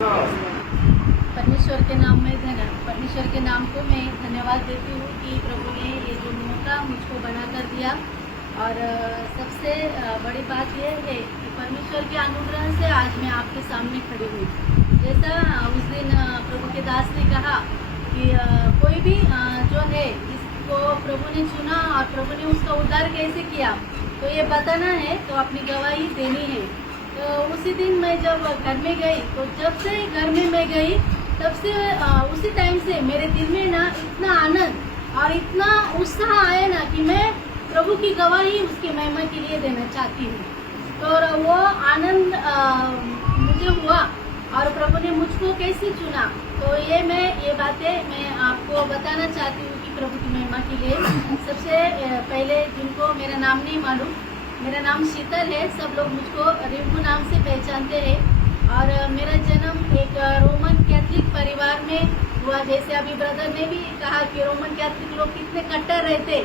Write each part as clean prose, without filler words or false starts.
परमेश्वर के नाम में परमेश्वर के नाम को मैं धन्यवाद देती हूँ कि प्रभु ने ये जो मौका मुझको बना कर दिया। और सबसे बड़ी बात यह है कि परमेश्वर के अनुग्रह से आज मैं आपके सामने खड़ी हुई। जैसा उस दिन प्रभु के दास ने कहा कि कोई भी जो है इसको प्रभु ने चुना और प्रभु ने उसका उद्धार कैसे किया तो ये बताना है, तो अपनी गवाही देनी है। तो उसी दिन मैं जब घर में गई, तो जब से घर में मैं गई तब से उसी टाइम से मेरे दिल में ना इतना आनंद और इतना उत्साह आया ना कि मैं प्रभु की गवाही उसकी महिमा के लिए देना चाहती हूँ। तो वो आनंद मुझे हुआ और प्रभु ने मुझको कैसे चुना, तो ये बातें मैं आपको बताना चाहती हूँ कि प्रभु की महिमा के लिए। सबसे पहले जिनको मेरा नाम नहीं मालूम, मेरा नाम शीतल है, सब लोग मुझको रिंकू नाम से पहचानते हैं। और मेरा जन्म एक रोमन कैथलिक परिवार में हुआ। जैसे अभी ब्रदर ने भी कहा कि रोमन कैथलिक लोग कितने कट्टर रहते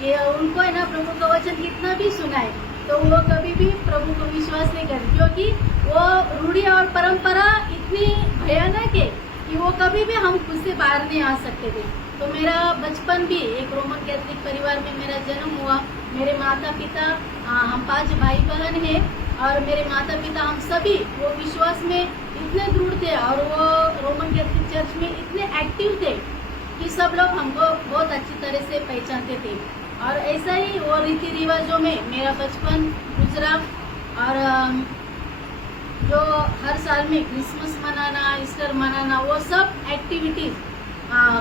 कि उनको है ना प्रभु का वचन कितना भी सुनाए तो वो कभी भी प्रभु को विश्वास नहीं करते, क्योंकि वो रूढ़ी और परंपरा इतनी भयानक है कि वो कभी भी हम खुद से बाहर नहीं आ सकते थे। तो मेरा बचपन भी एक रोमन कैथलिक परिवार में मेरा जन्म हुआ। मेरे माता पिता, हम 5 भाई बहन हैं और मेरे माता पिता हम सभी वो विश्वास में इतने दृढ़ थे और वो रोमन कैथलिक चर्च में इतने एक्टिव थे कि सब लोग हमको बहुत अच्छी तरह से पहचानते थे। और ऐसा ही वो रीति रिवाजों में मेरा बचपन गुजरा। और जो हर साल में क्रिसमस मनाना, ईस्टर मनाना, वो सब एक्टिविटीज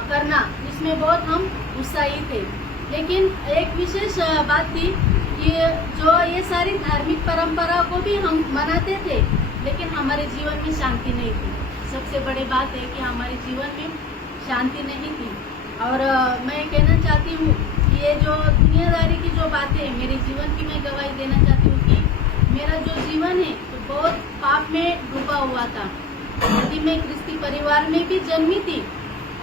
करना, इसमें बहुत हम उत्साही थे। लेकिन एक विशेष बात थी कि जो ये सारी धार्मिक परंपरा को भी हम मनाते थे, लेकिन हमारे जीवन में शांति नहीं थी। सबसे बड़ी बात है कि हमारे जीवन में शांति नहीं थी। और मैं कहना चाहती हूँ कि ये जो दुनियादारी की जो बातें हैं, मेरे जीवन की मैं गवाही देना चाहती हूँ कि मेरा जो जीवन है तो बहुत पाप में डूबा हुआ था। यदि मैं क्रिस्ती परिवार में भी जन्मी थी,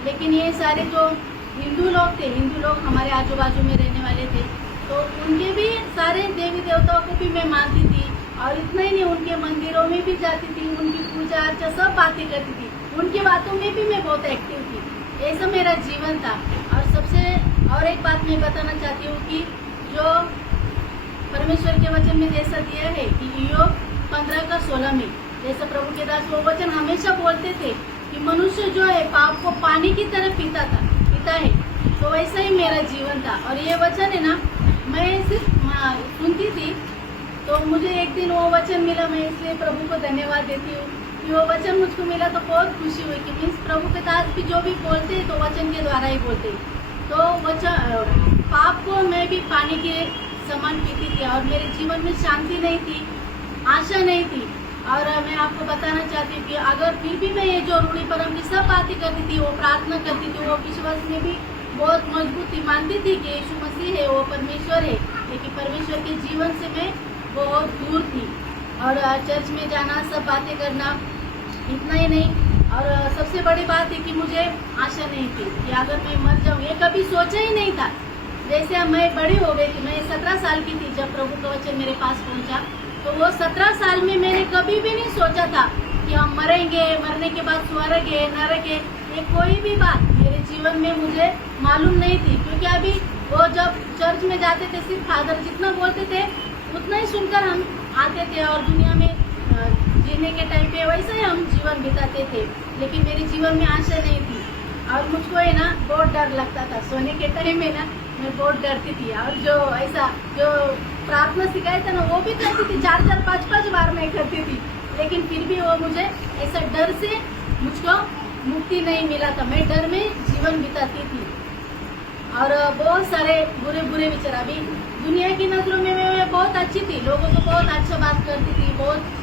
लेकिन ये सारे जो हिंदू लोग थे, हिंदू लोग हमारे आजू बाजू में रहने वाले थे, तो उनके भी सारे देवी देवताओं को भी मैं मानती थी। और इतना ही नहीं, उनके मंदिरों में भी जाती थी, उनकी पूजा अर्चा सब बातें करती थी, उनकी बातों में भी मैं बहुत एक्टिव थी। ऐसा मेरा जीवन था। और एक बात मैं बताना चाहती हूँ कि जो परमेश्वर के वचन में जैसा दिया है कि योग 15:16 में जैसा प्रभु के दास वो वचन हमेशा बोलते थे कि मनुष्य जो है पाप को पानी की तरह पीता है, तो वैसा ही मेरा जीवन था। और ये वचन है ना, मैं सिर्फ सुनती थी, तो मुझे एक दिन वो वचन मिला। मैं इसलिए प्रभु को धन्यवाद देती हूँ कि वो वचन मुझको मिला, तो बहुत खुशी हुई कि मीन्स प्रभु के दास भी जो भी बोलते तो वचन के द्वारा ही बोलते। तो वचन पाप को मैं भी पानी के समान पीती थी और मेरे जीवन में शांति नहीं थी, आशा नहीं थी। और मैं आपको बताना चाहती हूँ कि अगर फिर भी मैं ये जो रूढ़ी परंपरा सब बातें करती थी, वो प्रार्थना करती थी, वो विश्वास में भी बहुत मजबूत थी, मानती थी कि यीशु मसीह है, वो परमेश्वर है, लेकिन परमेश्वर के जीवन से मैं बहुत दूर थी। और चर्च में जाना, सब बातें करना, इतना ही नहीं, और सबसे बड़ी बात है कि मुझे आशा नहीं थी कि अगर मैं मर जाऊँ, ये कभी सोचा ही नहीं था। जैसे अब मैं बड़ी हो गई थी, मैं 17 साल की थी जब प्रभु का वचन मेरे पास पहुंचा, तो वो 17 साल में मैंने कभी भी नहीं सोचा था कि हम मरेंगे, मरने के बाद स्वर्ग है, नरक है, ये कोई भी बात मेरे जीवन में मुझे मालूम नहीं थी। क्योंकि अभी वो जब चर्च में जाते थे, सिर्फ फादर जितना बोलते थे उतना ही सुनकर हम आते थे और दुनिया में जीने के टाइम पे वैसे ही हम जीवन बिताते थे। लेकिन मेरे जीवन में आशा नहीं थी और मुझको है ना बहुत डर लगता था। सोने के टाइम में ना मैं बहुत डरती थी। और जो ऐसा जो प्रार्थना सिखाया था ना, वो भी करती थी, 4-4, 5-5 बार मैं करती थी, लेकिन फिर भी वो मुझे ऐसा डर से मुझको मुक्ति नहीं मिला था। मैं डर में जीवन बिताती थी और बहुत सारे बुरे बुरे विचार। अभी दुनिया की नजरों में मैं बहुत अच्छी थी, लोगों को बहुत अच्छा बात करती थी, बहुत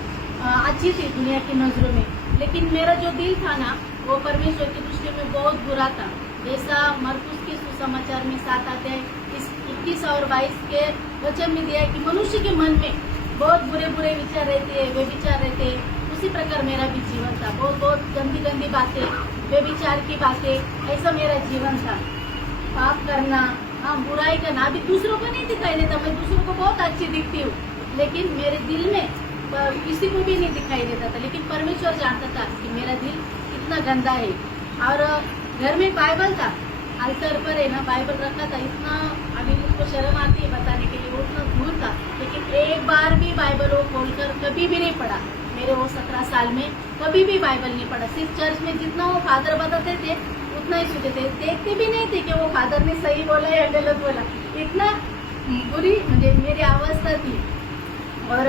अच्छी थी दुनिया की नजरों में, लेकिन मेरा जो दिल था ना वो परमेश्वर की दृष्टि में बहुत बुरा था। जैसा मरकुस के सुसमाचार में 7 अध्याय 21 और 22 के वचन में दिया है कि मनुष्य के मन में बहुत बुरे बुरे विचार रहते हैं, वे विचार रहते हैं। उसी प्रकार मेरा भी जीवन था, बहुत बहुत गंदी गंदी बातें, वे विचार की बातें, ऐसा मेरा जीवन था। पाप करना, हाँ बुराई करना। अभी दूसरों को नहीं दिखाई देता, मैं दूसरों को बहुत अच्छी दिखती हूँ, लेकिन मेरे दिल में किसी को भी नहीं दिखाई देता था। लेकिन परमेश्वर जानता था कि मेरा इतना गंदा है। और घर में बाइबल था, अल्टर पर है ना बाइबल रखा था, इतना अभी मुझको शर्म आती है बताने के लिए, वो इतना दूर था, लेकिन एक बार भी बाइबल वो खोलकर कभी भी नहीं पढ़ा। मेरे वो 17 साल में कभी भी बाइबल नहीं पढ़ा। सिर्फ चर्च में जितना वो फादर बताते थे उतना ही सुनते थे, देखते भी नहीं थे कि वो फादर ने सही बोला या गलत बोला। इतना बुरी मुझे मेरी अवस्था थी। और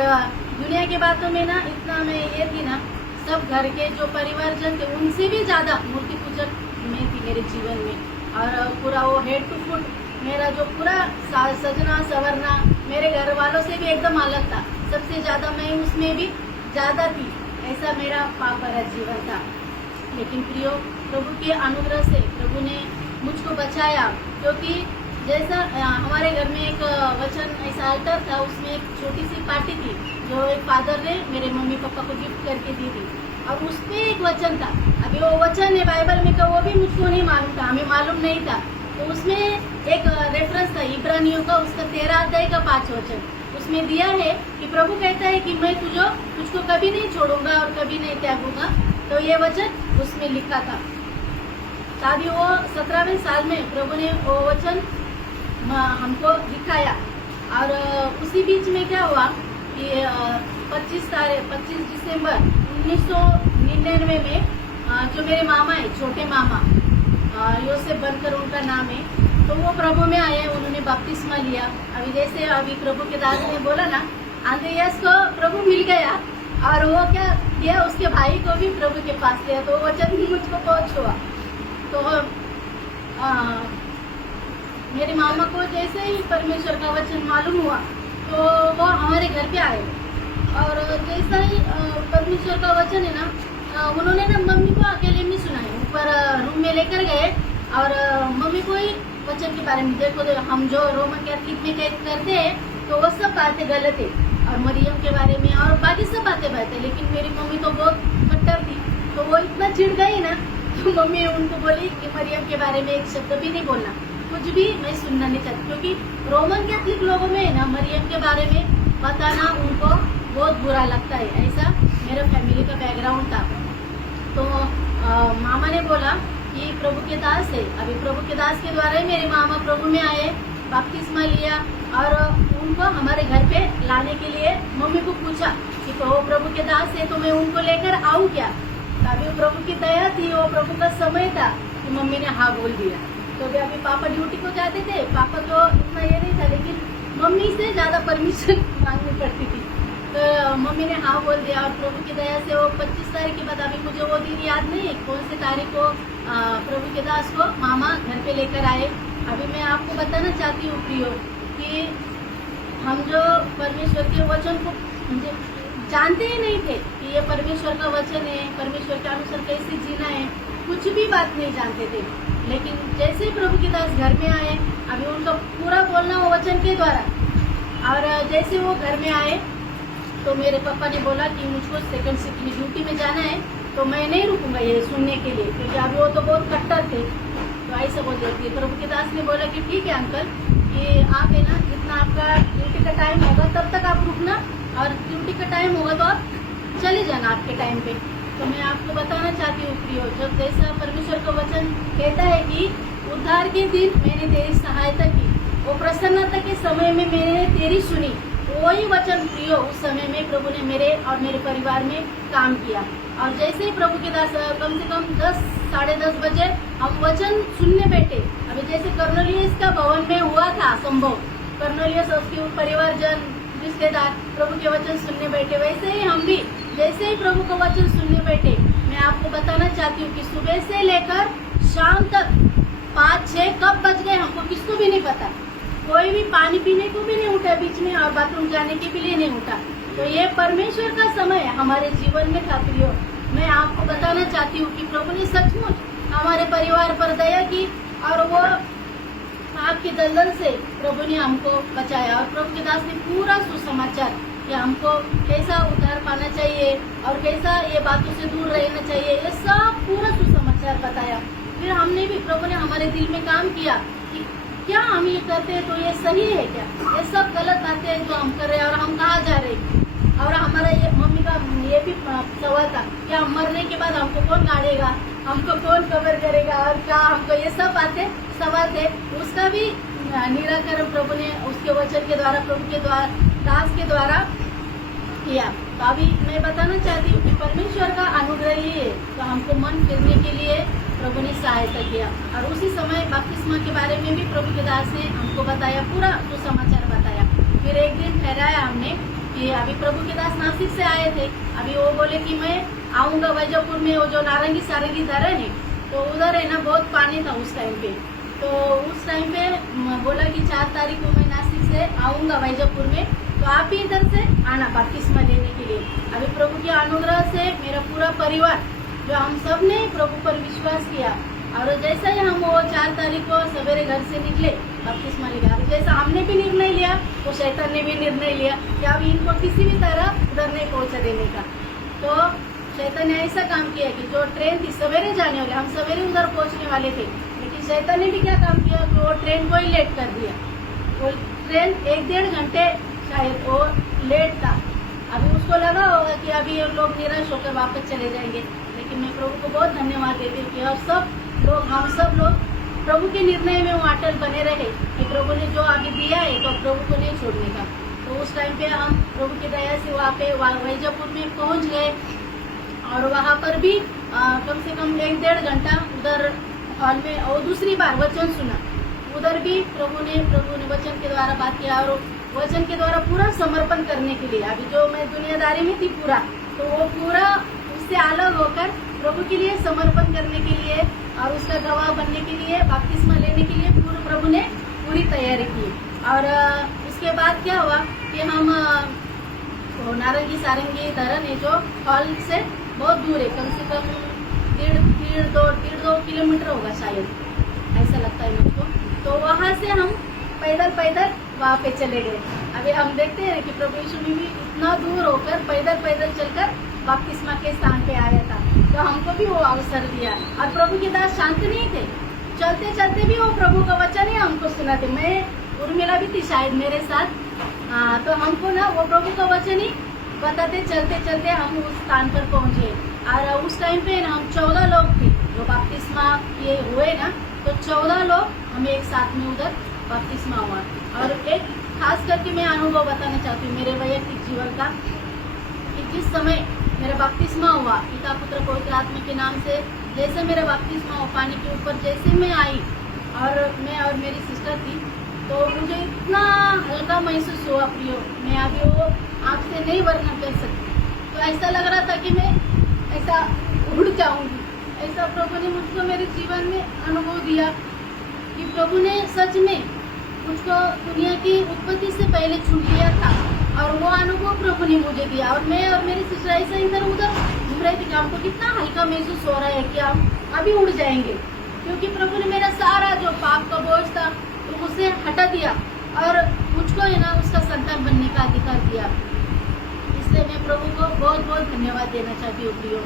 दुनिया की बातों में ना इतना मैं ये थी ना, सब घर के जो परिवारजन थे उनसे भी ज्यादा मूर्ति पूजक मैं थी मेरे जीवन में। और पूरा वो हेड टू फुट मेरा जो पूरा सजना सवरना मेरे घर वालों से भी एकदम अलग था। सबसे ज्यादा मैं उसमें भी ज्यादा थी, ऐसा मेरा पाप भरा जीवन था। लेकिन प्रियो, प्रभु के अनुग्रह से प्रभु ने मुझको बचाया, क्योंकि जैसा हमारे घर में एक वचन ऐसा अल्टर था, उसमें एक छोटी सी पार्टी थी जो एक फादर ने मेरे मम्मी पापा को गिफ्ट करके दी थी, और उसमें एक वचन था। अभी वो वचन है बाइबल में का, वो भी मुझको नहीं मालूम था, हमें मालूम नहीं था। तो उसमें एक रेफरेंस था इब्रानियों का, उसका 13 अध्याय का 5 वचन उसमें दिया है कि प्रभु कहता है कि मैं तुझको कभी नहीं छोड़ूंगा और कभी नहीं त्यागूंगा। तो ये वचन उसमें लिखा था। तभी वो 17वें साल में प्रभु ने वो वचन हमको दिखाया। और उसी बीच में क्या हुआ कि 25 दिसंबर 1999 में जो मेरे मामा है, छोटे मामा योसेफ बनकर उनका नाम है, तो वो प्रभु में आए, उन्होंने बपतिस्मा लिया। अभी प्रभु के दास ने बोला ना, आंद्रियास को प्रभु मिल गया, और वो क्या किया, उसके भाई को भी प्रभु के पास लिया, तो वचन भी मुझको पहुंच हुआ। तो मेरे मामा को जैसे ही परमेश्वर का वचन मालूम हुआ तो वो हमारे घर पे आए, और जैसा ही परमेश्वर का वचन है ना, उन्होंने ना मम्मी को अकेले में सुनाया, ऊपर रूम में लेकर गए और मम्मी को ही वचन के बारे में, देखो हम जो रोमन कैथलिक में करते हैं तो वो सब बातें गलत है, और मरियम के बारे में और बाकी सब बातें है। लेकिन मेरी मम्मी तो बहुत कट्टर थी, तो वो इतना चिढ़ गई ना, तो मम्मी उनको बोली कि मरियम के बारे में एक शब्द भी नहीं बोलना, कुछ भी मैं सुनना नहीं चाहती, क्योंकि रोमन कैथलिक लोगों में ना मरियम के बारे में बताना उनको बहुत बुरा लगता है। ऐसा मेरा फैमिली का बैकग्राउंड था। तो मामा ने बोला कि प्रभु के दास है, अभी प्रभु के दास के द्वारा ही मेरे मामा प्रभु में आए, बपतिस्मा लिया, और उनको हमारे घर पे लाने के लिए मम्मी को पूछा कि तो वो प्रभु के दास है तो मैं उनको लेकर आऊं क्या। अभी प्रभु की दया थी, वो प्रभु का समय था कि मम्मी ने हाँ बोल दिया। तो भी अभी पापा ड्यूटी को जाते थे, पापा को इतना ये नहीं था, लेकिन मम्मी से ज्यादा परमिशन मांगनी पड़ती थी। तो मम्मी ने हाँ बोल दिया, और प्रभु की दया से वो 25 तारीख के बाद, अभी मुझे वो दिन याद नहीं है कौन सी तारीख को प्रभु के दास को मामा घर पे लेकर आए। अभी मैं आपको बताना चाहती हूँ प्रियो कि हम जो परमेश्वर के वचन को जानते ही नहीं थे कि ये परमेश्वर का वचन है, परमेश्वर के अनुसार कैसे जीना है, कुछ भी बात नहीं जानते थे। लेकिन जैसे ही प्रभु के दास घर में आए, अभी उनका पूरा बोलना वो वचन के द्वारा, और जैसे वो घर में आए तो मेरे पापा ने बोला कि मुझको सेकंड शिफ्ट में ड्यूटी में जाना है, तो मैं नहीं रुकूंगा ये सुनने के लिए, क्योंकि अभी वो तो बहुत कट्टर थे। तो ऐसा बोल देती है। प्रभु के दास ने बोला कि ठीक है अंकल, कि आप है ना, जितना आपका ड्यूटी का टाइम होगा तब तक आप रुकना, और ड्यूटी का टाइम होगा तो आप चले जाना आपके टाइम पे। तो मैं आपको बताना चाहती हूँ प्रियो, जब जैसा परमेश्वर का वचन कहता है कि उद्धार के दिन मैंने तेरी सहायता की, वो प्रसन्नता के समय में मैंने तेरी सुनी, वही वचन प्रियो उस समय में प्रभु ने मेरे और मेरे परिवार में काम किया। और जैसे ही प्रभु के दास कम से कम 10 साढ़े 10 बजे हम वचन सुनने बैठे। अभी जैसे कर्नेलियस का भवन में हुआ था संभव, कर्नेलियस उसके परिवारजन रिश्तेदार प्रभु के वचन सुनने बैठे, वैसे ही हम भी जैसे ही प्रभु का वचन सुनने बैठे। मैं आपको बताना चाहती हूँ कि सुबह से लेकर शाम तक 5-6 कब बज गए हमको किसको भी नहीं पता। कोई भी पानी पीने को भी नहीं उठा बीच में, और बाथरूम जाने के भी लिए नहीं उठा। तो ये परमेश्वर का समय हमारे जीवन में था प्रियो। मैं आपको बताना चाहती हूँ कि प्रभु ने सचमुच हमारे परिवार पर दया की, और वो आपके दलदल से प्रभु ने हमको बचाया। और प्रभु के दास ने पूरा सुसमाचार कि हमको कैसा उद्धार पाना चाहिए और कैसा ये बातों से दूर रहना चाहिए, ये सब पूरा सुसमाचार बताया। फिर हमने भी, प्रभु ने हमारे दिल में काम किया कि क्या हम ये करते हैं तो ये सही है क्या, ये सब गलत बातें हैं जो हम कर रहे हैं और हम कहाँ जा रहे हैं। और हमारा ये मम्मी का ये भी सवाल था कि हम मरने के बाद हमको कौन गाड़ेगा, हमको कौन कवर करेगा और क्या, हमको ये सब बातें सवाल थे। उसका भी निराकरण प्रभु ने उसके वचन के द्वारा, प्रभु के द्वारा, दास के द्वारा किया। तो अभी मैं बताना चाहती हूँ कि परमेश्वर का अनुग्रह ही है, तो हमको मन फिरने के लिए प्रभु ने सहायता किया। और उसी समय बपतिस्मा के बारे में भी प्रभु के दास ने हमको बताया, पूरा जो समाचार बताया। फिर एक दिन ठहराया हमने कि अभी प्रभु के दास नासिक से आए थे, अभी वो बोले कि मैं आऊँगा वैजपुर में, वो जो नारंगी सारंगी धरण है, तो उधर है ना बहुत पानी था उस टाइम पे। तो उस टाइम पे बोला कि 4 तारीख को मैं नासिक से आऊँगा वैजपुर में, तो आप भी इधर से आना बपतिस्मा लेने के लिए। अभी प्रभु के अनुग्रह से मेरा पूरा परिवार, जो हम सब ने प्रभु पर विश्वास किया, और जैसा ही हम वो 4 तारीख को सवेरे घर से निकले बपतिस्मा लेगा, जैसा हमने भी निर्णय लिया, वो शैतान ने भी निर्णय लिया कि अब इनको किसी भी तरह उधर नहीं पहुंचा देने का। तो शैतान ने ऐसा काम किया कि जो ट्रेन थी सवेरे जाने वाले, हम सवेरे उधर पहुंचने वाले थे, लेकिन शैतान ने भी क्या काम किया कि वो ट्रेन को ही लेट कर दिया। वो ट्रेन 1-1.5 घंटे शायद वो लेट था। अभी उसको लगा होगा कि अभी ये लोग निराश होकर वापस चले जाएंगे, लेकिन मैं प्रभु को बहुत धन्यवाद देती हूँ कि और हम सब लोग प्रभु के निर्णय में वो अटल बने रहे कि प्रभु ने जो आगे दिया है तो प्रभु को नहीं छोड़ने का। तो उस टाइम पे हम प्रभु की दया से वहाँ पे वैजपुर में पहुँच गए, और वहाँ पर भी कम से कम 1-1.5 घंटा उधर हॉल में और दूसरी बार वचन सुना। उधर भी प्रभु ने वचन के द्वारा बात किया, और वचन के द्वारा पूरा समर्पण करने के लिए, अभी जो मैं दुनियादारी में थी पूरा, तो वो पूरा उससे अलग होकर प्रभु के लिए समर्पण करने के लिए और उसका गवाह बनने के लिए, बपतिस्मा लेने के लिए पूरा प्रभु ने पूरी तैयारी की। और उसके बाद क्या हुआ कि हम नारंगी सारंगी धरण है जो हॉल से बहुत दूर है, कम से कम 1.5-2 किलोमीटर होगा शायद, ऐसा लगता है मुझको। तो वहाँ से हम पैदल वहाँ पे चले गए। अभी हम देखते हैं कि प्रभु यीशु भी इतना दूर होकर पैदल चलकर बपतिस्मा के स्थान पे आया था, तो हमको भी वो अवसर दिया। और प्रभु के दास शांत नहीं थे, चलते चलते भी वो प्रभु का वचन ही हमको सुनाते। मैं उर्मिला भी थी शायद मेरे साथ, तो हमको ना वो प्रभु का वचन ही बताते, चलते चलते हम उस स्थान पर पहुंचे। और उस टाइम पे ना हम 14 लोग थे जो बपतिस्मा ये हुए ना, तो 14 लोग हमें एक साथ में उधर बपतिस्मा हुआ। और एक खास करके मैं अनुभव बताना चाहती हूँ मेरे वैयक्तिक जीवन का, कि जिस समय मेरा बपतिस्मा हुआ पिता पुत्र पवित्र आत्मा के नाम से, जैसे मेरा बपतिस्मा हुआ पानी के ऊपर जैसे मैं आई, और मैं और मेरी सिस्टर थी, तो मुझे इतना हल्का महसूस हुआ प्रियो, मैं अभी वो आपसे नहीं वर्णन कर सकती। तो ऐसा लग रहा था कि मैं ऐसा उड़ जाऊंगी। ऐसा प्रभु ने मुझको मेरे जीवन में अनुभव दिया कि प्रभु ने सच में मुझको दुनिया की उत्पत्ति से पहले चुन लिया था, और वो अनुभव प्रभु ने मुझे दिया। और मैं और मेरी सिस्टर ऐसा इधर उधर घूम रहे थे कि हमको कितना हल्का महसूस हो रहा है कि हम अभी उड़ जाएंगे, क्योंकि प्रभु ने मेरा सारा जो पाप का बोझ था तो उसे हटा दिया, और मुझको है ना उसका संतान बनने का अधिकार दिया। इसलिए मैं प्रभु को बहुत बहुत धन्यवाद देना चाहती हूँ प्रियो,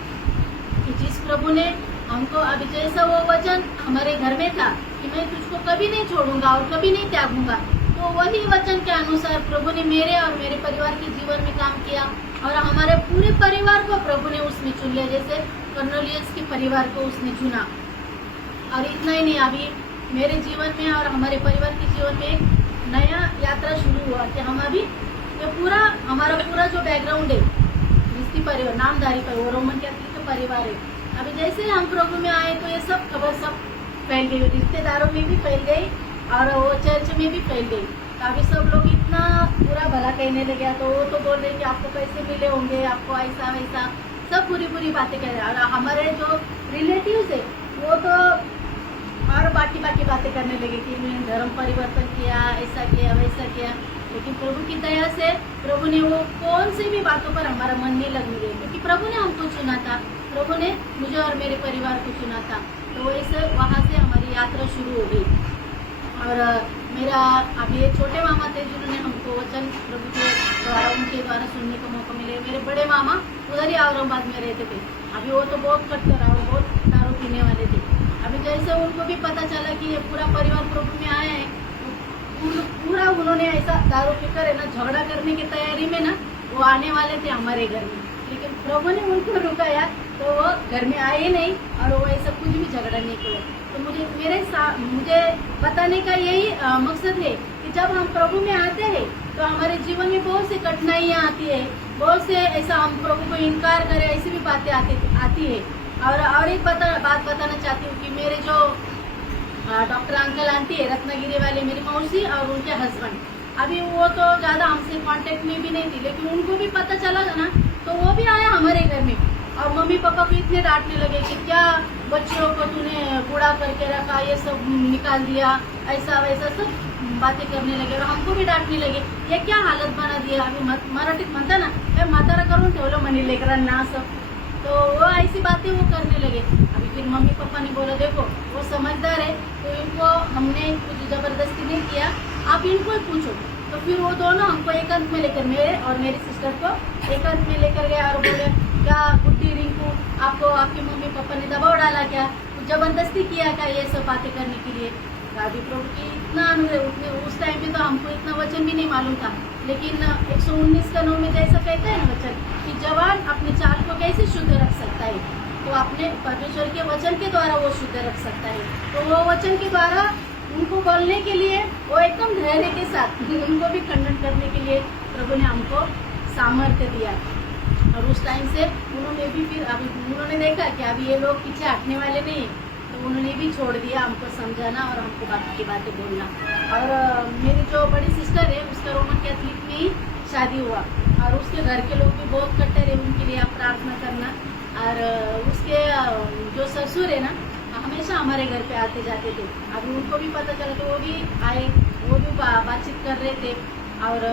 कि जिस प्रभु ने हमको अभी जैसा वो वचन हमारे घर में था कि मैं तुझको कभी नहीं छोड़ूंगा और कभी नहीं त्यागूंगा, तो वही वचन के अनुसार प्रभु ने मेरे और मेरे परिवार के जीवन में काम किया, और हमारे पूरे परिवार को प्रभु ने उसमें चुन लिया, जैसे कर्नेलियस के परिवार को उसने चुना। और इतना ही नहीं, अभी मेरे जीवन में और हमारे परिवार के जीवन में एक नया यात्रा शुरू हुआ कि हम अभी ये पूरा हमारा पूरा जो बैकग्राउंड है जिसकी परिवार नामधारी पर वो रोमन कैथोलिक का परिवार है। अभी जैसे हम प्रभु में आए तो ये सब खबर सब फैल गई, रिश्तेदारों में भी फैल गई और वो चर्च में भी फैल गई। तो अभी सब लोग इतना बुरा भला कहने लगे, तो वो तो बोल रहे कि आपको पैसे मिले होंगे, आपको ऐसा वैसा सब बुरी बातें कह रहे हैं। और हमारे जो रिलेटिव्स है वो तो और बाकी बातें करने लगे कि मैंने धर्म परिवर्तन किया, ऐसा किया वैसा किया। लेकिन प्रभु की दया से प्रभु ने वो कौन सी भी बातों पर हमारा मन नहीं लगने दिया, क्योंकि प्रभु ने हमको चुना था, प्रभु ने मुझे और मेरे परिवार को चुना था। तो वैसे वहाँ से हमारी यात्रा शुरू हो गई। और मेरा अभी एक छोटे मामा थे जिन्होंने हमको वचन प्रभु के द्वारा उनके द्वारा सुनने का मौका मिले। मेरे बड़े मामा उधर ही औरंगाबाद में रहते थे। अभी वो तो बहुत कट्टर और बहुत दारू पीने वाले थे। अभी जैसे उनको भी पता चला कि ये पूरा परिवार प्रभु में आया है, पूरा उन्होंने ऐसा दारू पीकर है ना झगड़ा करने की तैयारी में ना वो आने वाले थे हमारे घर में, लेकिन प्रभु ने उनको रुकाया तो वो घर में आए नहीं और वो ऐसा कुछ भी झगड़ा नहीं किया। तो मुझे बताने का यही मकसद है कि जब हम प्रभु में आते हैं तो हमारे जीवन में बहुत सी कठिनाइयाँ आती है, बहुत से ऐसा हम प्रभु को इनकार करें ऐसी भी बातें आती है। और एक बात बताना चाहती हूँ कि मेरे जो डॉक्टर अंकल आंटी है रत्नागिरी वाले, मेरी मौसी और उनके हस्बैंड, अभी वो तो ज़्यादा हमसे कांटेक्ट में भी नहीं थी, लेकिन उनको भी पता चला ना तो वो भी आया हमारे घर में और मम्मी पापा को इतने डांटने लगे कि क्या बच्चियों को तूने बूढ़ा करके रखा, ये सब निकाल दिया, ऐसा वैसा सब बातें करने लगे और हमको भी डांटने लगे, ये क्या हालत बना दिया। अभी मराठीत म्हणता ना हे म्हातारा करून ठेवलं म्हणे लेकरांना असं, तो वो ऐसी बातें वो करने लगे। अभी फिर मम्मी पापा ने बोला देखो वो समझदार है तो इनको हमने कुछ जबरदस्ती नहीं किया, आप इनको ही पूछो। तो फिर वो दोनों हमको एकांत में लेकर, मेरे और मेरी सिस्टर को एकांत में लेकर गए और बोले क्या गुड्डी रिंकू आपको आपके मम्मी पापा ने दबाव डाला क्या, कुछ जबरदस्ती किया क्या ये सब बातें करने के लिए। अभी प्रभु की इतना उस टाइम पे तो हमको इतना वचन भी नहीं मालूम था, लेकिन 119:9 में जैसा कहता है ना वचन कि जवान अपने चाल को कैसे शुद्ध रख सकता है, तो अपने परमेश्वर के वचन के द्वारा वो शुद्ध रख सकता है। तो वो वचन के द्वारा उनको बोलने के लिए वो एकदम धैर्य के साथ उनको भी खंडन करने के लिए प्रभु ने हमको सामर्थ्य दिया। और उस टाइम से उन्होंने भी फिर अभी उन्होंने देखा कि अभी ये लोग पीछे हटने वाले नहीं, तो उन्होंने भी छोड़ दिया हमको समझाना और हमको बाकी की बातें बोलना। और मेरी जो बड़ी सिस्टर है उसका रोमन कैथलिक में ही शादी हुआ और उसके घर के लोग भी बहुत कट्टर है, उनके लिए आप प्रार्थना करना। और उसके जो ससुर है ना हमेशा हमारे घर पे आते जाते थे, अभी उनको भी पता चला तो वो भी आए, वो भी बातचीत कर रहे थे। और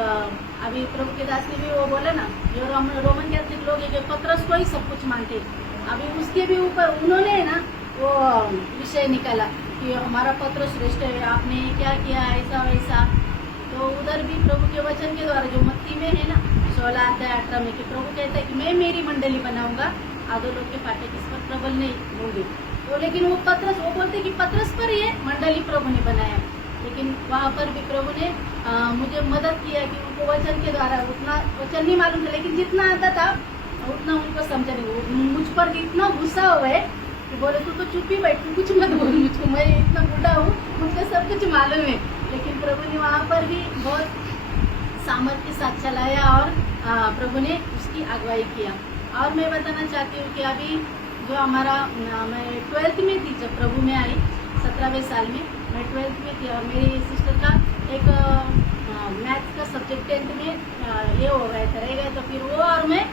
अभी प्रभु के दास ने भी वो बोला ना जो रोमन कैथलिक लोग है पतरस को ही सब कुछ मानते, अभी उसके भी ऊपर उन्होंने ना वो विषय निकाला कि हमारा पतरस श्रेष्ठ है, आपने क्या किया ऐसा वैसा। तो उधर भी प्रभु के वचन के द्वारा जो मत्ती में है ना 16:18 में कि प्रभु कहता है कि मैं मेरी मंडली बनाऊंगा, आधो लोग के फाटक इस पर प्रबल नहीं होंगे। तो लेकिन वो बोलते कि पतरस पर ये मंडली प्रभु ने बनाया, लेकिन वहाँ पर भी प्रभु ने मुझे मदद किया कि उनको वचन के द्वारा उतना वचन नहीं मालूम था, लेकिन जितना आता था उतना उनको समझा नहीं। मुझ पर इतना गुस्सा हुआ है कि बोले तू तो चुप ही बैठ, तू कुछ मत बोल मुझको, मैं इतना बूढ़ा हूँ मुझको सब कुछ मालूम है। लेकिन प्रभु ने वहाँ पर भी बहुत सामर्थ्य के साथ चलाया और प्रभु ने उसकी अगुवाई किया। और मैं बताना चाहती हूँ कि अभी जो हमारा मैं 12th में थी जब प्रभु में आई, 17वें साल में मैं 12th में थी और मेरी सिस्टर का एक मैथ्स का सब्जेक्ट 10th में ये हो गया था, रह गया। तो फिर वो और मैं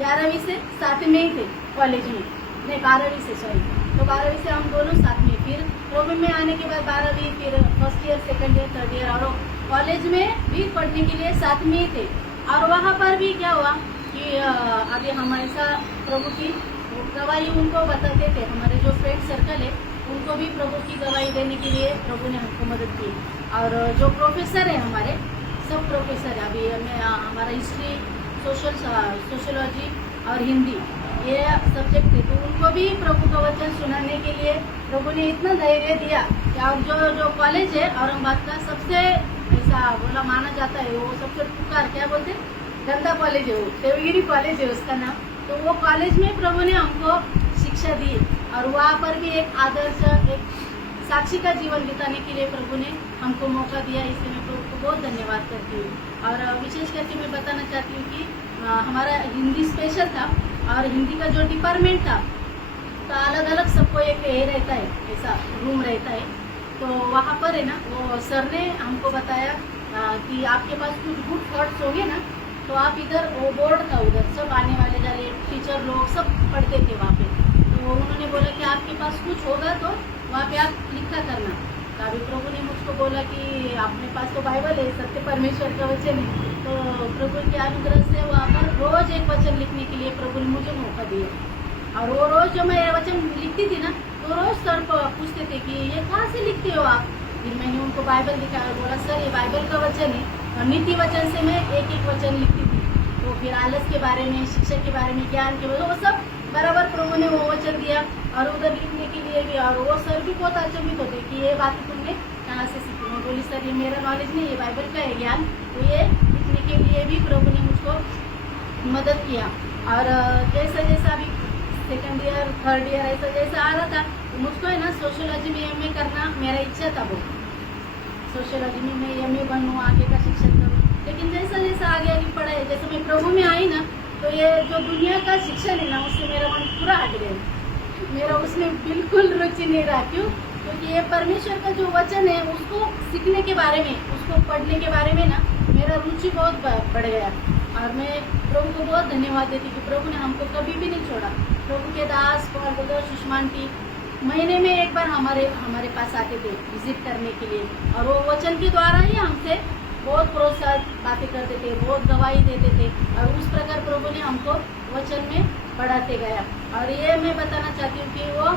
11वीं से 7वीं में ही थे कॉलेज में, नहीं 12वीं से सॉरी, तो 12वीं से हम दोनों साथ में, फिर प्रभु में आने के बाद 12वीं, फिर first year, second year, third year और कॉलेज में भी पढ़ने के लिए साथ में ही थे। और वहाँ पर भी क्या हुआ कि अभी हम ऐसा प्रभु की गवाही उनको बताते थे, हमारे जो फ्रेंड सर्कल है उनको भी प्रभु की गवाही देने के लिए प्रभु ने हमको मदद की। और जो प्रोफेसर है हमारे सब प्रोफेसर है, अभी हमारा हिस्ट्री, सोशोलॉजी और हिंदी ये सब्जेक्ट है, तो उनको भी प्रभु का वचन सुनाने के लिए प्रभु ने इतना धैर्य दिया कि और जो कॉलेज है औरंगाबाद का सबसे ऐसा बोला माना जाता है, वो सबसे पुकार क्या बोलते गंदा कॉलेज है, वो देवगिरी कॉलेज है उसका नाम। तो वो कॉलेज में प्रभु ने हमको शिक्षा दी और वहाँ पर भी एक आदर्श, एक साक्षी का जीवन बिताने के लिए प्रभु ने हमको मौका दिया, इसलिए मैं प्रभु को बहुत धन्यवाद करती हूँ। और विशेष करके मैं बताना चाहती हूँ कि हमारा हिंदी स्पेशल था और हिंदी का जो डिपार्टमेंट था तो अलग अलग सबको एक ये रहता है, ऐसा रूम रहता है। तो वहाँ पर है ना वो सर ने हमको बताया कि आपके पास कुछ गुड थॉट्स होंगे ना तो आप इधर, वो बोर्ड था उधर, सब आने वाले जाने टीचर लोग सब पढ़ते थे वहाँ पे। तो उन्होंने बोला कि आपके पास कुछ होगा तो वहाँ पे आप लिखा करना। तो अभी प्रभु ने मुझको बोला कि अपने पास तो बाइबल है, सत्य परमेश्वर का वचन है, तो प्रभु के अनुग्रह से वहाँ पर रोज एक वचन लिखने के लिए प्रभु ने मुझे मौका दिया। और वो रोज जो मैं वचन लिखती थी ना तो रोज सर पूछते थे कि ये कहाँ से लिखते हो आप। फिर मैंने उनको बाइबल दिखाया, बोला सर ये बाइबल का वचन है और नीति वचन से मैं एक एक वचन लिखती थी। तो फिर आलस के बारे में, शिक्षा के बारे में, ज्ञान के बारे में, वो सब बराबर प्रभु ने वो वचन दिया और उधर लिखने के लिए भी। और वो सर भी बहुत अचंभित होते कि ये बातें तुमने कहाँ से सीखी। मैं बोली सर ये मेरा नॉलेज नहीं, ये बाइबल का है ज्ञान, तो ये लिखने के लिए भी प्रभु ने मुझे मुझको मदद किया। और जैसा जैसा अभी सेकंड ईयर थर्ड ईयर ऐसा जैसा आ रहा था, तो मुझको है ना सोशियोलॉजी में एमए करना मेरा इच्छा था। वो सोशियोलॉजी में मैं एमए बनूँ, आगे का शिक्षण करूँ। लेकिन जैसा जैसा आगे आगे पढ़ाई, जैसे मैं प्रभु में आई ना, तो ये जो दुनिया का शिक्षण है ना, उससे मेरा मन पूरा हट गया। मेरा उसमें बिल्कुल रुचि नहीं रहा। क्यों? क्योंकि ये परमेश्वर का जो वचन है उसको सीखने के बारे में, उसको पढ़ने के बारे में ना मेरा रुचि बहुत बढ़ गया। और मैं प्रभु को बहुत धन्यवाद देती कि प्रभु ने हमको कभी भी नहीं छोड़ा। प्रभु के दास पॉल ब्रदर सुषमा आंटी महीने में एक बार हमारे पास आते थे विजिट करने के लिए, और वो वचन के द्वारा ही हमसे बहुत प्रोत्साहित बातें करते थे, बहुत गवाही देते थे। और उस प्रकार प्रभु ने हमको वचन में बढ़ाते गया। और ये मैं बताना चाहती हूँ कि वो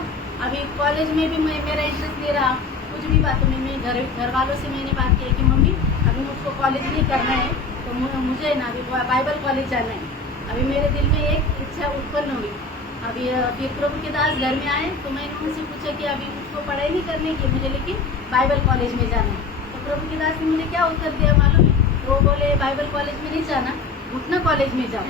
अभी कॉलेज में भी मेरा इंटरेस्ट नहीं रहा कुछ भी बातों में। मैं घर वालों से मैंने बात की कि मम्मी अभी मुझको कॉलेज नहीं करना है, तो मुझे ना अभी बाइबल कॉलेज जाना है। अभी मेरे दिल में एक इच्छा उत्पन्न हुई। अभी फिर प्रभु के दास घर में आए तो मैंने उनसे पूछा कि अभी मुझको पढ़ाई नहीं करने की मुझे, लेकिन बाइबल कॉलेज में जाना है। तो प्रभु के दास ने मुझे क्या उत्तर दिया मालूम है? वो बोले बाइबल कॉलेज में नहीं जाना, घुटना कॉलेज में जाओ।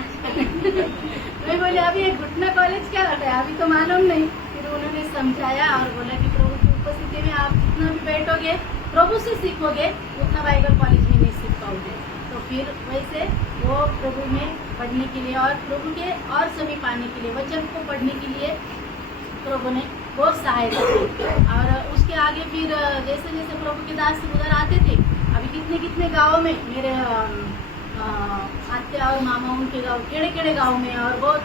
मैं बोले अभी ये घुटना कॉलेज क्या होता है, अभी तो मालूम नहीं। फिर उन्होंने समझाया और बोला कि प्रभु की उपस्थिति में आप जितना भी बैठोगे, प्रभु से सीखोगे, उतना बाइबल कॉलेज में नहीं सीख पाओगे। तो फिर वैसे वो प्रभु में पढ़ने के लिए और प्रभु के और सभी पाने के लिए, वचन को पढ़ने के लिए प्रभु ने बहुत सहायता की। और उसके आगे फिर जैसे जैसे प्रभु के दास उधर आते थे, अभी कितने कितने गाँव में मेरे आत्या और मामा उनके गाँव केड़े केड़े गाँव में, और बहुत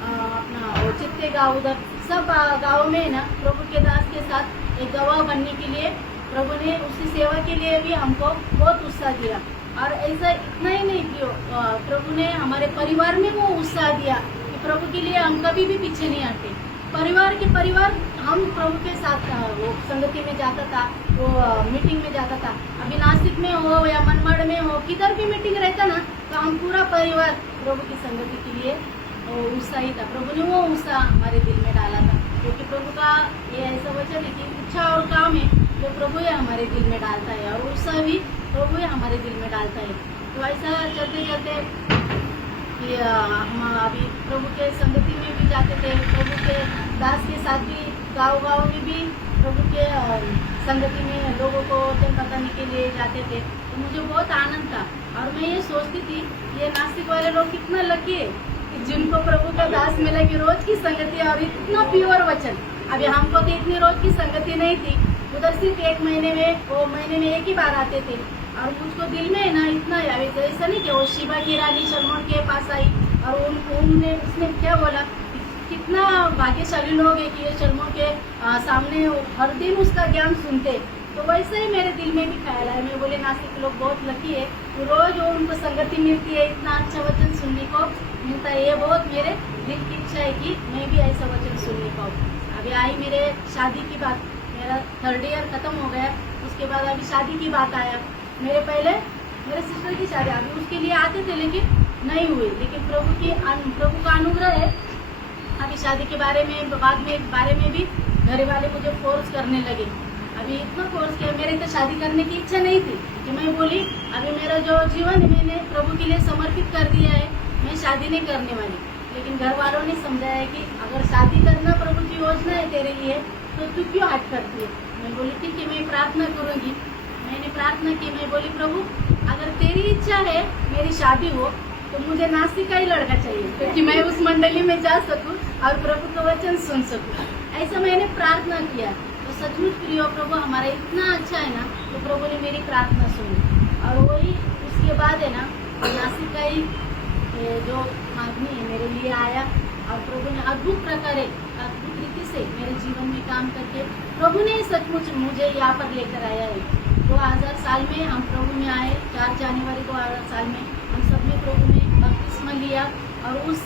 अपना वो चित्ते गाँव, उधर सब गाँव में ना प्रभु के दास के साथ एक गवाह बनने के लिए प्रभु ने उसकी सेवा के लिए भी हमको बहुत उत्साह दिया। और ऐसा इतना ही नहीं कि प्रभु ने हमारे परिवार में वो उत्साह दिया कि प्रभु के लिए हम कभी भी पीछे नहीं हटे। परिवार के परिवार हम प्रभु के साथ वो संगति में जाता था, वो मीटिंग में जाता था। अभी नासिक में हो या मनमाड़ में हो, किधर भी मीटिंग रहता ना, तो हम पूरा परिवार प्रभु की संगति के लिए उत्साही था। प्रभु ने वो उत्साह हमारे दिल में डाला था, क्योंकि प्रभु का ये ऐसा वचन है कि इच्छा और काम है जो प्रभु ये हमारे दिल में डालता है, और उत्साह भी प्रभु ये हमारे दिल में डालता है। तो ऐसा चलते चलते कि हम अभी प्रभु के संगति में भी जाते थे, प्रभु के दास के साथ भी गाँव में भी प्रभु के संगति में लोगों को वचन बताने के लिए जाते थे। तो मुझे बहुत आनंद था। और मैं ये सोचती थी ये नासिक वाले लोग कितना लकी है कि जिनको प्रभु का दास मिला कि रोज की संगति और इतना प्योर वचन। अभी हमको तो इतनी रोज की संगति नहीं थी, उधर सिर्फ एक महीने में एक ही बार आते थे। और मुझको दिल में ना इतना ऐसा नहीं कि वो शिवा की रानी सलमान के पास आई और उसने क्या बोला, कितना भाग्यशाली लोग है कि ये सलमान के सामने हर दिन उसका ज्ञान सुनते। तो वैसे ही मेरे दिल में भी ख्याल है। मैं बोले नासिक के लोग बहुत लकी है, तो रोज वो उनको संगति मिलती है, इतना अच्छा वचन सुनने को मिलता है। ये बहुत मेरे दिल की इच्छा है कि मैं भी ऐसा वचन सुनने पाऊँ। अभी आई मेरे शादी की बात, मेरा थर्ड ईयर खत्म हो गया, उसके बाद अभी शादी की बात आया। मेरे सिस्टर की शादी, अभी उसके लिए आते थे लेकिन नहीं हुई। लेकिन प्रभु का अनुग्रह है। अभी शादी के बारे में भी घर वाले मुझे फोर्स करने लगे। अभी इतना फोर्स किया, मेरे तो शादी करने की इच्छा नहीं थी कि मैं बोली अभी मेरा जो जीवन है मैंने प्रभु के लिए समर्पित कर दिया है, मैं शादी नहीं करने वाली। लेकिन घर वालों ने समझाया कि अगर शादी करना प्रभु की योजना है तेरे लिए, तो तू क्यों हट करती है। मैं बोली ठीक है, मैं प्रार्थना करूँगी। मैंने प्रार्थना की, मैं बोली प्रभु अगर तेरी इच्छा है मेरी शादी हो तो मुझे नासिक का ही लड़का चाहिए, क्योंकि मैं उस मंडली में जा सकूं और प्रभु का वचन सुन सकूं। ऐसा मैंने प्रार्थना किया। तो सचमुच प्रिय प्रभु हमारा इतना अच्छा है ना, तो प्रभु ने मेरी प्रार्थना सुनी। और वही उसके बाद है ना नासिक का ही जो आदमी है मेरे लिए आया, और प्रभु ने अद्भुत रीति से मेरे जीवन में काम करके प्रभु ने सचमुच मुझे यहाँ पर लेकर आया है। 2000 साल में हम प्रभु में आए, 4 जनवरी 2000 साल में हम सब ने प्रभु में बपतिस्मा लिया। और उस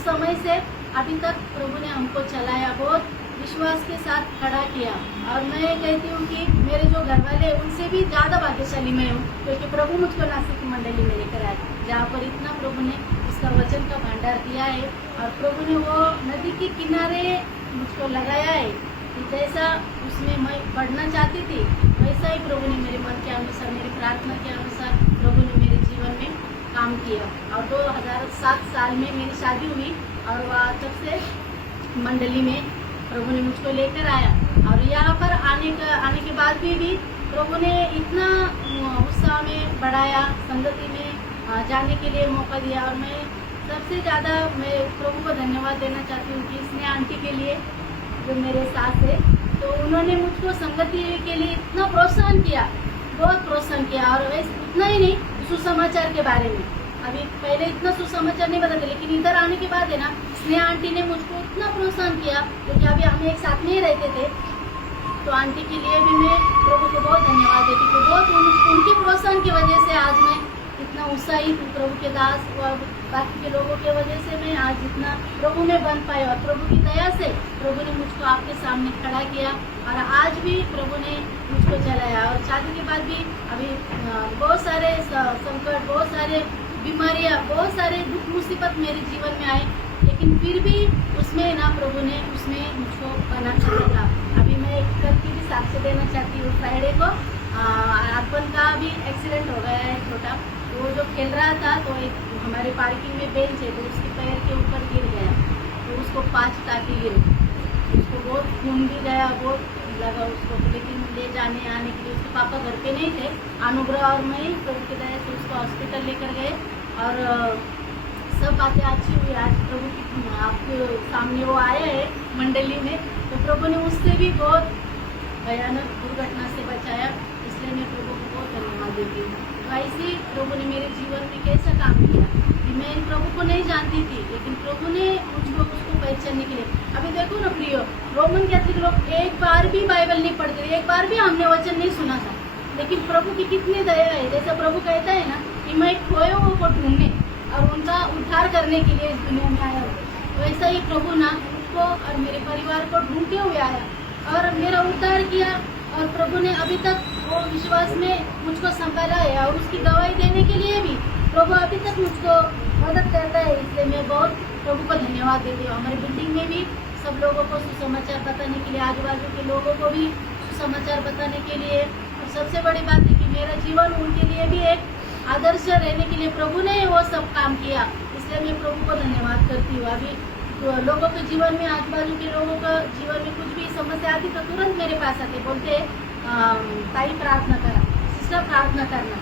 समय से अभी तक प्रभु ने हमको चलाया, बहुत विश्वास के साथ खड़ा किया। और मैं कहती हूँ कि मेरे जो घर वाले उनसे भी ज़्यादा भाग्यशाली मैं हूँ, क्योंकि प्रभु मुझको नासिक की मंडली में लेकर आया, जहाँ पर इतना प्रभु ने उसका वचन का भंडार दिया है। और प्रभु ने वो नदी के किनारे मुझको लगाया है कि जैसा उसमें मैं पढ़ना चाहती थी, वैसा ही प्रभु ने मेरे मन के अनुसार, मेरी प्रार्थना के अनुसार प्रभु ने मेरे जीवन में काम किया। और 2007 साल में मेरी शादी हुई और वह तब से मंडली में प्रभु ने मुझको लेकर आया। और यहाँ पर आने के बाद भी प्रभु ने इतना उत्साह में बढ़ाया, संगति में जाने के लिए मौका दिया। और मैं सबसे ज़्यादा मैं प्रभु को धन्यवाद देना चाहती हूँ कि स्नेहा आंटी के लिए, जो मेरे साथ है, तो उन्होंने मुझको संगति के लिए इतना प्रोत्साहन किया, बहुत प्रोत्साहन किया। और वैसे इतना ही नहीं, सुसमाचार के बारे में अभी पहले इतना सुसमाचार नहीं बताते, लेकिन इधर आने के बाद है ना, स्नेहा आंटी ने मुझको इतना प्रोत्साहन किया, क्योंकि अभी हम एक साथ में ही रहते थे। तो आंटी के लिए भी मैं प्रभु को बहुत धन्यवाद देती हूँ। बहुत उनके प्रोत्साहन की वजह से आज मैं इतना उत्साहित हूँ। प्रभु के दास और बाकी के लोगों के वजह से मैं आज इतना प्रभु में बन पाई, और प्रभु की दया से प्रभु ने मुझको आपके सामने खड़ा किया, और आज भी प्रभु ने मुझको चलाया। और शादी के बाद भी अभी बहुत सारे संकट, बहुत सारे बीमारियाँ, बहुत सारे दुख मुसीबत मेरे जीवन में आए, लेकिन फिर भी उसमें ना प्रभु ने उसमें मुझको बना कर रखा। अभी मैं एक कल की भी साक्ष्य देना चाहती हूँ। फ्राइडे को अर्पण का भी एक्सीडेंट हो गया है छोटा। वो जो खेल रहा था, तो एक हमारे पार्किंग में बेंच है, तो उसके पैर के ऊपर गिर गया, तो उसको 5 टाँके गिरे, उसको बहुत खून भी गया, बहुत लगा उसको। लेकिन ले जाने आने के लिए उसके पापा घर पे नहीं थे, अनुग्रह और मैं प्रभु की दया से उसको हॉस्पिटल लेकर गए, और सब बातें अच्छी हुई। आज प्रभु की आपके सामने वो आया है मंडली में, तो प्रभु ने उससे भी बहुत भयानक दुर्घटना से बचाया, इसलिए मैं प्रभु को बहुत धन्यवाद देती हूँ। तो ऐसे प्रभु ने मेरे जीवन में कैसा काम किया कि मैं इन प्रभु को नहीं जानती थी, लेकिन प्रभु ने मुझको उसको पहचानने के लिए। अभी देखो ना प्रियो, रोमन कैथलिक लोग एक बार भी बाइबल नहीं पढ़ते, एक बार भी हमने वचन नहीं सुना था, लेकिन प्रभु की कितनी दया है। जैसा प्रभु कहता है ना कि मैं खोए हुए को ढूंढने और उनका उद्धार करने के लिए इस दुनिया में आया हूँ, वैसा ही प्रभु ना मुझको और मेरे परिवार को ढूंढते हुए आया और मेरा उद्धार किया। और प्रभु ने अभी तक वो विश्वास में मुझको संभाला है, और उसकी गवाही देने के लिए भी प्रभु अभी तक मुझको मदद करता है। इसलिए मैं बहुत प्रभु को धन्यवाद देती हूँ। हमारी बिल्डिंग में भी सब लोगों को सुसमाचार बताने के लिए, आजू बाजू के लोगों को भी सुसमाचार बताने के लिए, और सबसे बड़ी बात है कि मेरा जीवन उनके लिए भी एक आदर्श रहने के लिए प्रभु ने वो सब काम किया। इसलिए मैं प्रभु को धन्यवाद करती हूँ। अभी तो लोगों के जीवन में, आजू बाजू के लोगों का जीवन में कुछ भी समस्या आती तो तुरंत मेरे पास आते, बोलते ताई प्रार्थना करा, सिस्टर प्रार्थना करना।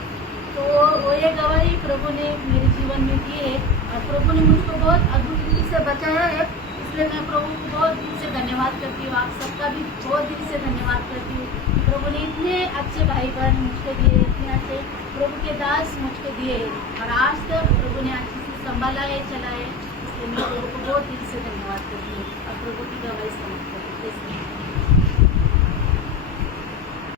तो वो ये गवाही प्रभु ने मेरे जीवन में दी है, और प्रभु ने मुझको बहुत अद्भुत रीति से बचाया है। इसलिए मैं प्रभु को बहुत दिल से धन्यवाद करती हूँ। आप सबका भी बहुत दिल से धन्यवाद करती हूँ। प्रभु ने इतने अच्छे भाई बहन मुझको दिए, इतने अच्छे प्रभु के दास मुझको दिए, और आज तक प्रभु ने अच्छे से संभाला है, चला है। इसलिए मैं प्रभु को बहुत दिल से धन्यवाद करती हूँ और प्रभु की गवाही समझ करती हूँ।